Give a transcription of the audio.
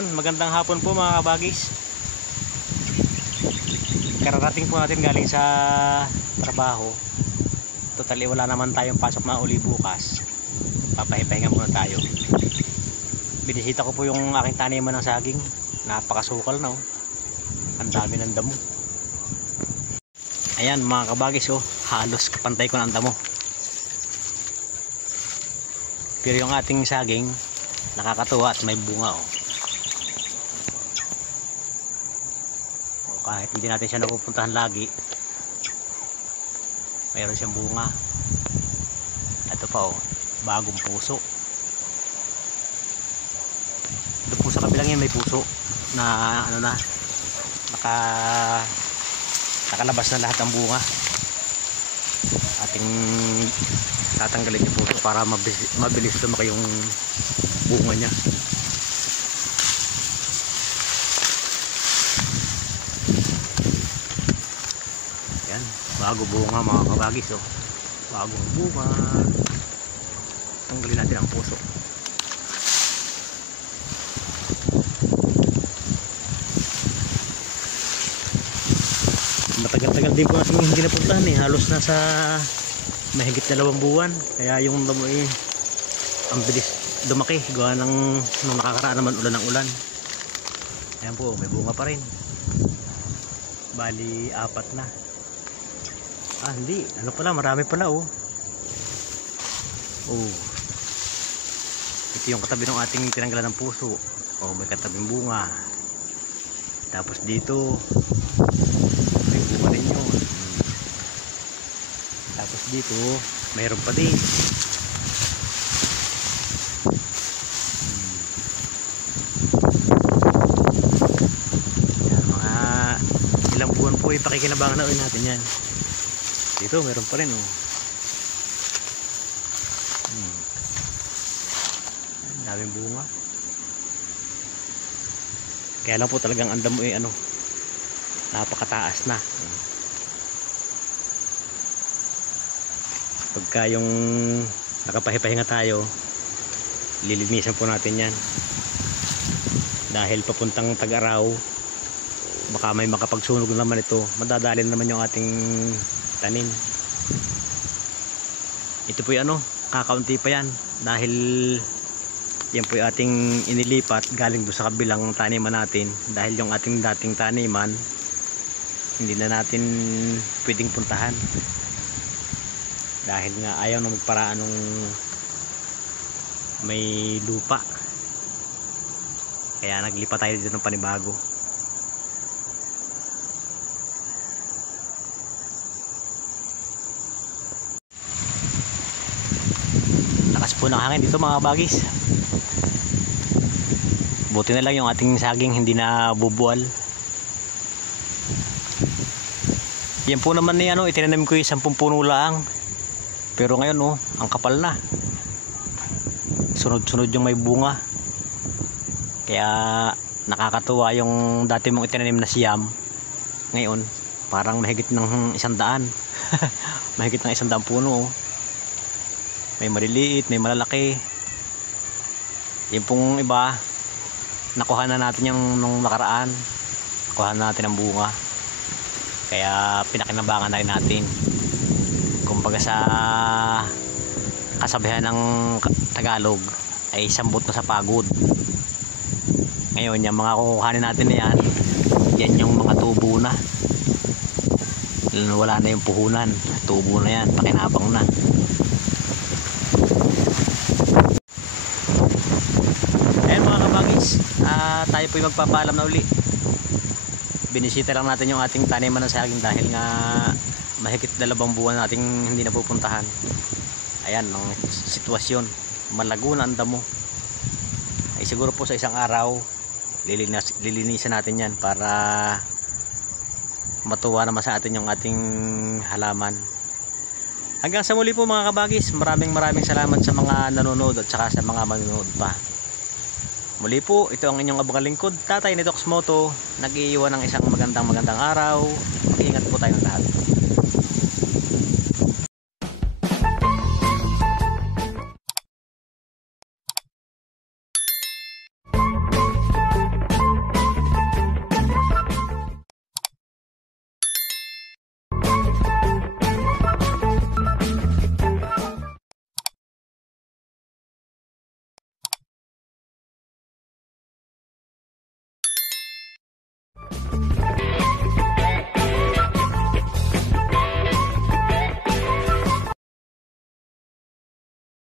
Ayun, magandang hapon po mga kabagis. Kararating po natin galing sa trabaho. Totally wala naman tayong pasok na uli bukas. Papahinga muna tayo. Binisita ko po yung aking taniman ng saging. Napakasukal na oh. Ang dami ng damo. Ayan mga kabagis oh, halos kapantay ko ng damo. Pero yung ating saging nakakatuwa at may bunga oh. Kahit hindi natin siya napupuntahan lagi, mayroon siyang bunga. Ito pa oh, bagong puso. Ito po sa kabilang yan may puso na ano na, nakalabas na lahat ng bunga. Ating tatanggalin yung puso para mabilis lumaki yung bunga niya. Yan, bago bunga mga kabagis oh. Bagong bunga. Tanggalin natin ang puso. Matagal-tagal din po natin hindi napuntahan eh. Halos na sa mahigit 2 buwan. Kaya yung damo eh, ang bilis lumaki. Gawa nung nakakaraan naman ulan ng ulan. Ayan po, may bunga pa rin. Bali 4 na. Ah hindi, ano pala, marami pala oh. Oh. Ito yung katabi ng ating tinanggalan ng puso. Oh, may katabing bunga. Tapos dito may bunga rin yun. Tapos dito mayroon pa din. Yan, mga ilang buwan po ipakikinabangan na ulit natin yan. Dito meron pa rin oh. Daming bunga. Kaya lang po talagang andam mo eh ano, napakataas na. Pagka yung nakapahipahinga tayo, lilinisan po natin yan. Dahil papuntang Tag-Araw, baka may makapagsunog naman ito. Madadalin naman yung ating tanim. Ito po yung ano, kakaunti pa yan. Dahil yan po yung ating inilipat galing doon sa kabilang taniman natin. Dahil yung ating dating taniman hindi na natin pwedeng puntahan. Dahil nga ayaw na magparaan nung may lupa. Kaya naglipat tayo dito ng panibago. Lakas po ng hangin dito mga bagis. Buti na lang yung ating saging hindi na bubual. Yan po naman ni ano, itinanim ko yung 10 puno lang. Pero ngayon oh, ang kapal na. Sunod-sunod yung may bunga. Kaya nakakatuwa yung dati mong itinanim na siyam. Ngayon parang mahigit ng 100. Mahigit ng 100 puno oh. May maliliit, may malalaki. Yung pong iba nakuha na natin yung nung nakaraan. Nakuha na natin ang bunga. Kaya pinakinabangan na rin natin. Kumbaga sa kasabihan ng Tagalog ay sambot na sa pagod. Ngayon yung mga kukuhanin natin na yan yung mga tubo na. Wala na yung puhunan. Tubo na yan, pakinabang na. Tayo po'y magpapaalam na uli. Binisita lang natin yung ating taniman ng saging dahil nga mahigit 2 buwan nating hindi napupuntahan. Ayan ang sitwasyon, malago na ang damo. Ay siguro po sa isang araw lilinisan natin yan para matuwa naman sa atin yung ating halaman. Hanggang sa muli po mga kabagis, maraming salamat sa mga nanonood at saka sa mga manonood pa. Muli po, ito ang inyong abangang lingkod, Tatay Nitox Moto, nag-iiwan ng isang magandang araw. Mag-iingat po tayong lahat.